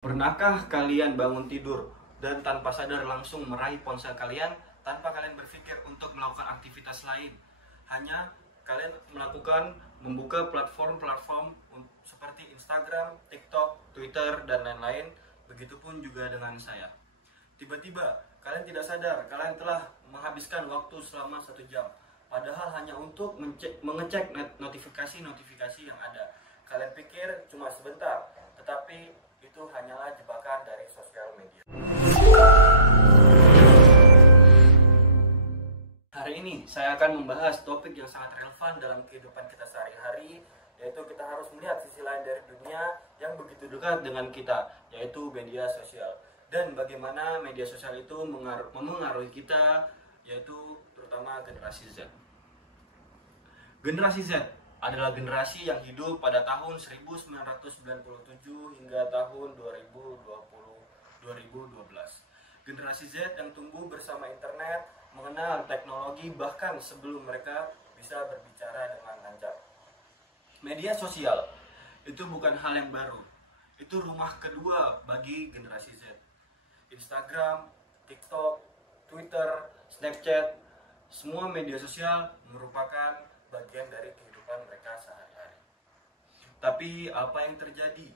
Pernahkah kalian bangun tidur dan tanpa sadar langsung meraih ponsel kalian tanpa kalian berpikir untuk melakukan aktivitas lain? Hanya kalian melakukan membuka platform-platform seperti Instagram, TikTok, Twitter, dan lain-lain. Begitupun juga dengan saya. Tiba-tiba kalian tidak sadar kalian telah menghabiskan waktu selama 1 jam. Padahal hanya untuk mengecek notifikasi-notifikasi yang ada. Kalian pikir cuma sebentar, tetapi itu hanyalah jebakan dari sosial media. Hari ini saya akan membahas topik yang sangat relevan dalam kehidupan kita sehari-hari, yaitu kita harus melihat sisi lain dari dunia yang begitu dekat dengan kita, yaitu media sosial. Dan bagaimana media sosial itu memengaruhi kita, yaitu terutama generasi Z. Generasi Z adalah generasi yang hidup pada tahun 1997 hingga tahun 2012. Generasi Z yang tumbuh bersama internet, mengenal teknologi bahkan sebelum mereka bisa berbicara dengan lancar. Media sosial itu bukan hal yang baru. Itu rumah kedua bagi generasi Z. Instagram, TikTok, Twitter, Snapchat, semua media sosial merupakan bagian dari kehidupan mereka sehari-hari. Tapi apa yang terjadi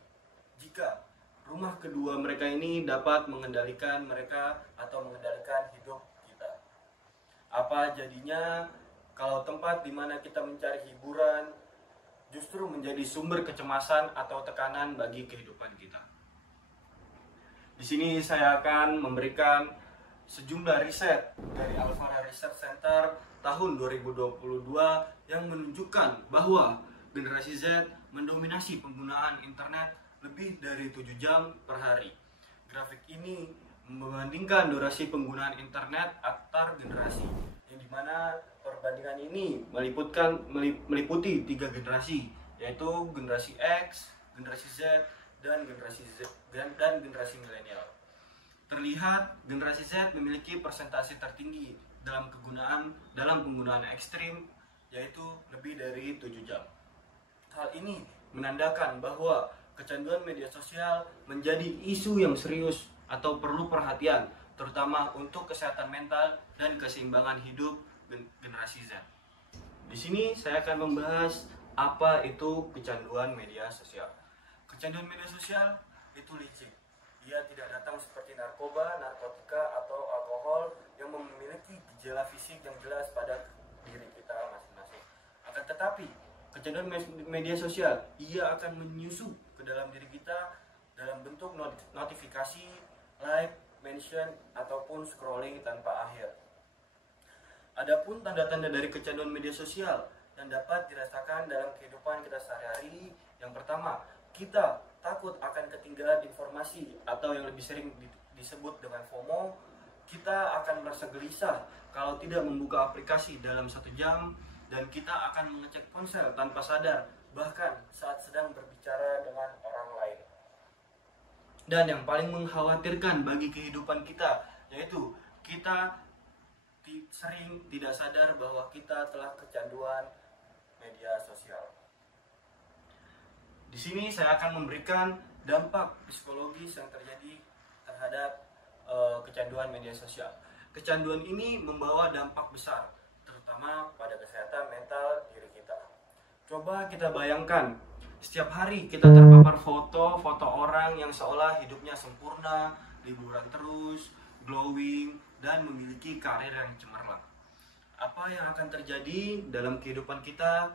jika rumah kedua mereka ini dapat mengendalikan mereka atau mengendalikan hidup kita? Apa jadinya kalau tempat di mana kita mencari hiburan justru menjadi sumber kecemasan atau tekanan bagi kehidupan kita? Di sini saya akan memberikan sejumlah riset dari Alvara Research Center tahun 2022 yang menunjukkan bahwa generasi Z mendominasi penggunaan internet lebih dari 7 jam per hari. Grafik ini membandingkan durasi penggunaan internet antar generasi, yang dimana perbandingan ini meliputi 3 generasi, yaitu generasi X, generasi Z, dan generasi milenial. Terlihat generasi Z memiliki persentase tertinggi dalam penggunaan ekstrim, yaitu lebih dari 7 jam. Hal ini menandakan bahwa kecanduan media sosial menjadi isu yang serius atau perlu perhatian, terutama untuk kesehatan mental dan keseimbangan hidup generasi Z. Di sini saya akan membahas apa itu kecanduan media sosial. Kecanduan media sosial itu licik. Ia tidak datang seperti narkoba, narkotika, atau alkohol yang memiliki gejala fisik yang jelas pada diri kita masing-masing. Akan tetapi, kecanduan media sosial, ia akan menyusup ke dalam diri kita dalam bentuk notifikasi, like, mention, ataupun scrolling tanpa akhir. Adapun tanda-tanda dari kecanduan media sosial yang dapat dirasakan dalam kehidupan kita sehari-hari, yang pertama, kita takut akan ketinggalan informasi atau yang lebih sering disebut dengan FOMO. Kita akan merasa gelisah kalau tidak membuka aplikasi dalam 1 jam, dan kita akan mengecek ponsel tanpa sadar, bahkan saat sedang berbicara dengan orang lain. Dan yang paling mengkhawatirkan bagi kehidupan kita, yaitu kita sering tidak sadar bahwa kita telah kecanduan media sosial. Di sini saya akan memberikan dampak psikologis yang terjadi terhadap kecanduan media sosial. Kecanduan ini membawa dampak besar, terutama pada kesehatan mental diri kita. Coba kita bayangkan, setiap hari kita terpapar foto-foto orang yang seolah hidupnya sempurna, liburan terus, glowing, dan memiliki karir yang cemerlang. Apa yang akan terjadi dalam kehidupan kita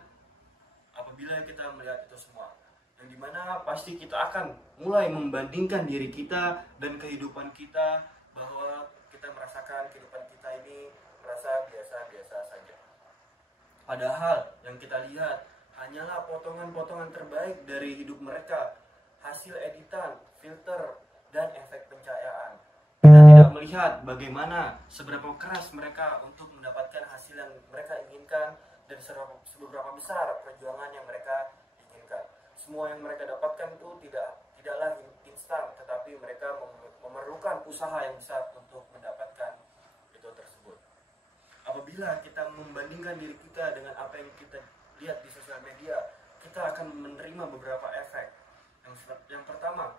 apabila kita melihat itu semua? Yang dimana pasti kita akan mulai membandingkan diri kita dan kehidupan kita, bahwa kita merasakan kehidupan kita ini merasa biasa-biasa saja. Padahal yang kita lihat hanyalah potongan-potongan terbaik dari hidup mereka, hasil editan, filter, dan efek pencahayaan. Kita tidak melihat bagaimana seberapa keras mereka untuk mendapatkan hasil yang mereka inginkan dan seberapa besar perjuangan yang mereka inginkan. Semua yang mereka dapatkan itu tidaklah instan, tetapi mereka memerlukan usaha yang besar untuk mendapatkan itu tersebut. Apabila kita membandingkan diri kita dengan apa yang kita lihat di sosial media, kita akan menerima beberapa efek. Yang pertama,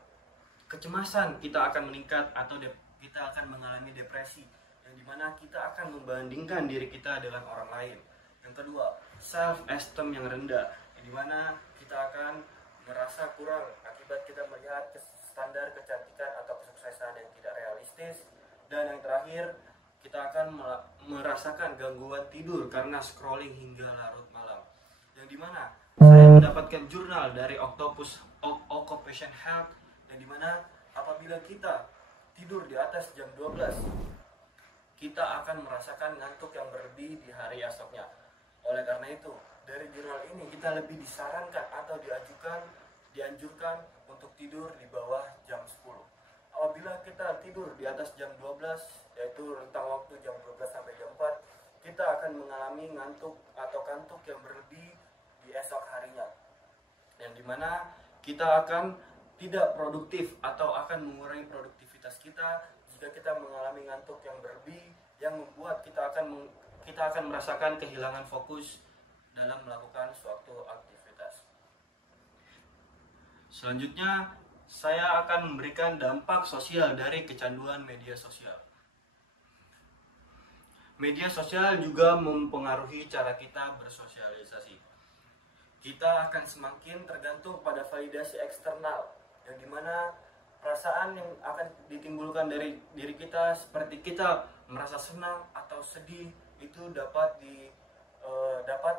kecemasan kita akan meningkat atau kita akan mengalami depresi, yang dimana kita akan membandingkan diri kita dengan orang lain. Yang kedua, self esteem yang rendah, yang dimana kita akan merasa kurang akibat kita melihat standar kecantikan atau kesuksesan yang tidak realistis. Dan yang terakhir, kita akan merasakan gangguan tidur karena scrolling hingga larut malam, yang dimana saya mendapatkan jurnal dari Occupation Health, yang dimana apabila kita tidur di atas jam 12, kita akan merasakan ngantuk yang berlebih di hari esoknya. Oleh karena itu, dari jurnal ini kita lebih disarankan atau dianjurkan untuk tidur di bawah jam 10. Apabila kita tidur di atas jam 12, yaitu rentang waktu jam 12 sampai jam 4, kita akan mengalami ngantuk atau kantuk yang berlebih di esok harinya, yang dimana kita akan tidak produktif atau akan mengurangi produktivitas kita jika kita mengalami ngantuk yang berlebih, yang membuat kita akan merasakan kehilangan fokus dalam melakukan suatu aktivitas. Selanjutnya, saya akan memberikan dampak sosial dari kecanduan media sosial. Media sosial juga mempengaruhi cara kita bersosialisasi. Kita akan semakin tergantung pada validasi eksternal, yang dimana perasaan yang akan ditimbulkan dari diri kita, seperti kita merasa senang atau sedih, itu dapat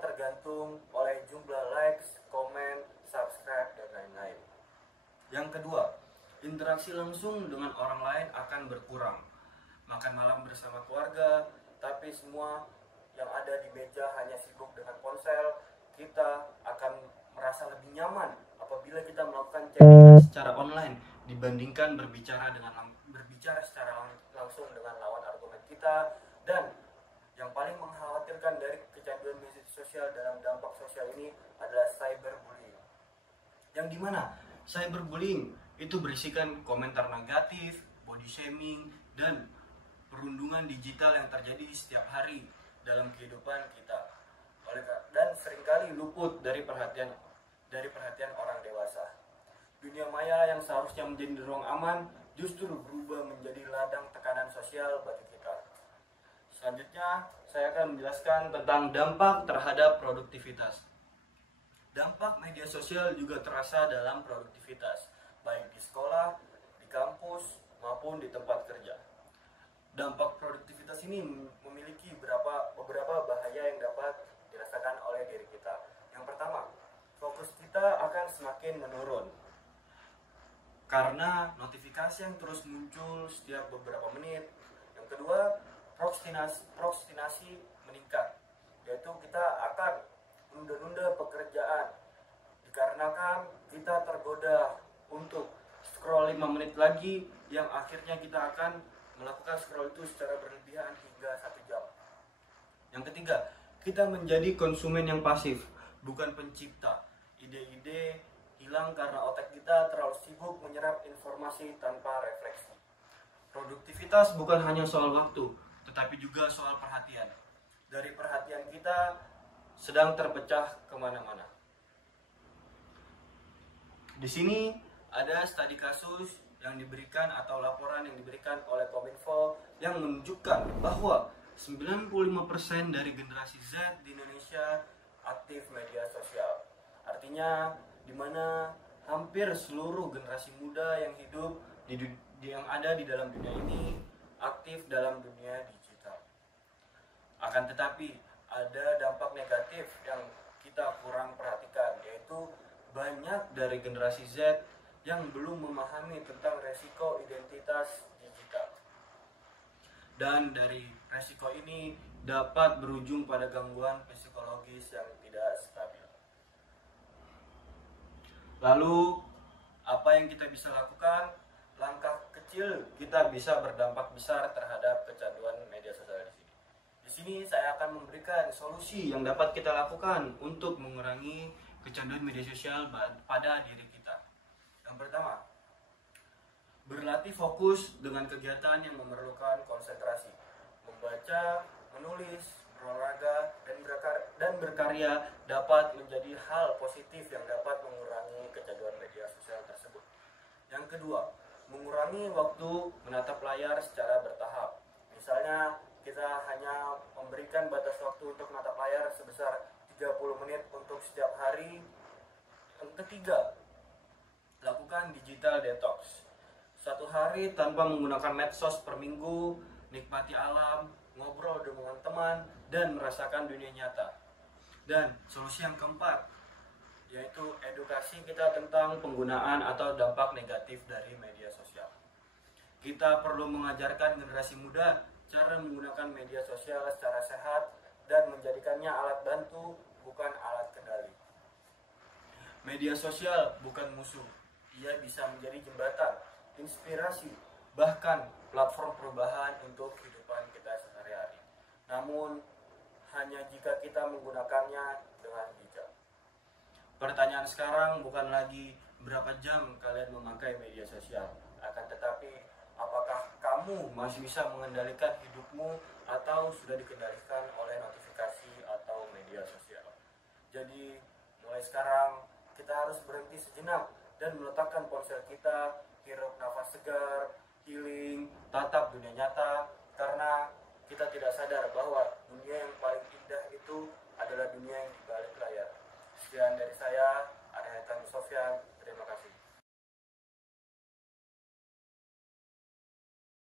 tergantung oleh jumlah likes, komen, subscribe, dan lain-lain. Yang kedua, interaksi langsung dengan orang lain akan berkurang. Makan malam bersama keluarga, tapi semua yang ada di meja hanya sibuk dengan ponsel. Kita akan merasa lebih nyaman apabila kita melakukan chatting secara online dibandingkan berbicara secara langsung dengan lawan argumen kita. Dan yang paling mengkhawatirkan dari kecanduan media sosial dalam dampak sosial ini adalah cyberbullying, yang dimana cyberbullying itu berisikan komentar negatif, body shaming, dan perundungan digital yang terjadi setiap hari dalam kehidupan kita. Dan seringkali luput dari perhatian orang dewasa. Dunia maya yang seharusnya menjadi ruang aman justru berubah menjadi ladang tekanan sosial bagi kita. Selanjutnya, saya akan menjelaskan tentang dampak terhadap produktivitas. Dampak media sosial juga terasa dalam produktivitas, baik di sekolah, di kampus, maupun di tempat kerja. Dampak produktivitas ini memiliki beberapa bahaya yang dapat dirasakan oleh diri kita. Yang pertama, fokus kita akan semakin menurun karena notifikasi yang terus muncul setiap beberapa menit. Yang kedua, prokrastinasi meningkat, yaitu kita akan menunda-nunda pekerjaan dikarenakan kita tergoda untuk scroll 5 menit lagi, yang akhirnya kita akan melakukan scroll itu secara berlebihan hingga 1 jam. Yang ketiga, kita menjadi konsumen yang pasif, bukan pencipta. Ide-ide hilang karena otak kita terlalu sibuk menyerap informasi tanpa refleksi. Produktivitas bukan hanya soal waktu, tetapi juga soal perhatian. Dari perhatian kita sedang terpecah kemana-mana. Di sini ada studi kasus yang diberikan atau laporan yang diberikan oleh Kominfo yang menunjukkan bahwa 95% dari generasi Z di Indonesia aktif media sosial. Artinya di mana hampir seluruh generasi muda yang hidup yang ada di dalam dunia ini aktif dalam dunia digital. Akan tetapi ada dampak negatif yang kita kurang perhatikan, yaitu banyak dari generasi Z yang belum memahami tentang resiko identitas digital. Dan dari resiko ini dapat berujung pada gangguan psikologis yang tidak stabil. Lalu, apa yang kita bisa lakukan? Langkah kecil kita bisa berdampak besar terhadap kecanduan media sosial di sini. Di sini saya akan memberikan solusi yang dapat kita lakukan untuk mengurangi kecanduan media sosial pada diri kita. Yang pertama, berlatih fokus dengan kegiatan yang memerlukan konsentrasi. Membaca, menulis, berolahraga, dan berkarya dapat menjadi hal positif yang dapat mengurangi kecanduan media sosial tersebut. Yang kedua, mengurangi waktu menatap layar secara bertahap. Misalnya kita hanya memberikan batas waktu untuk menatap layar sebesar 30 menit untuk setiap hari. Yang ketiga, lakukan digital detox. Satu hari tanpa menggunakan medsos per minggu, nikmati alam, ngobrol dengan teman, dan merasakan dunia nyata. Dan solusi yang keempat, yaitu edukasi kita tentang penggunaan atau dampak negatif dari media sosial. Kita perlu mengajarkan generasi muda cara menggunakan media sosial secara sehat dan menjadikannya alat bantu, bukan alat kendali. Media sosial bukan musuh, ia bisa menjadi jembatan, inspirasi, bahkan platform perubahan untuk kehidupan kita sehari-hari. Namun, hanya jika kita menggunakannya dengan bijak. Pertanyaan sekarang bukan lagi berapa jam kalian memakai media sosial, akan tetapi apakah kamu masih bisa mengendalikan hidupmu atau sudah dikendalikan oleh notifikasi atau media sosial. Jadi mulai sekarang kita harus berhenti sejenak dan meletakkan ponsel kita, hirup nafas segar, healing, tatap dunia nyata, karena kita tidak sadar bahwa